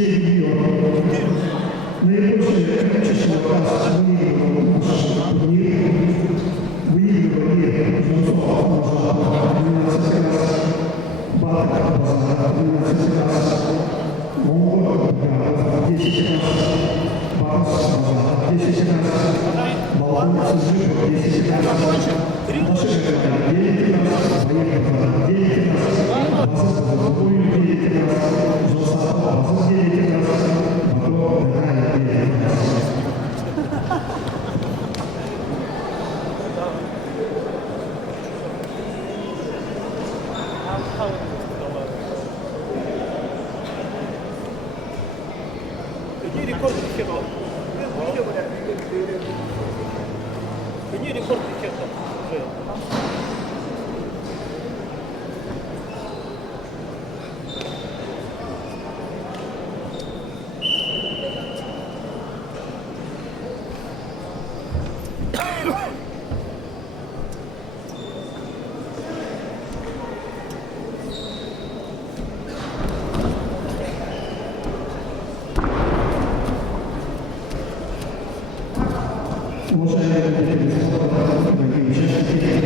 ее наибольшее количество раз выигрывал наш турнир, выигрывали Жунцова, 12 раз, Батка, 12 раз, Монгол, 10 раз, Барс, 10 раз, Балкон, Сызжик, 10 раз, Наши 9 раз, Боярка, 9 раз, Басов, 9 раз, Жунцова, 9 раз, Баток, 9 раз. Какие рекорды фехтов? Какие рекорды фехтов? Уважаемые участники,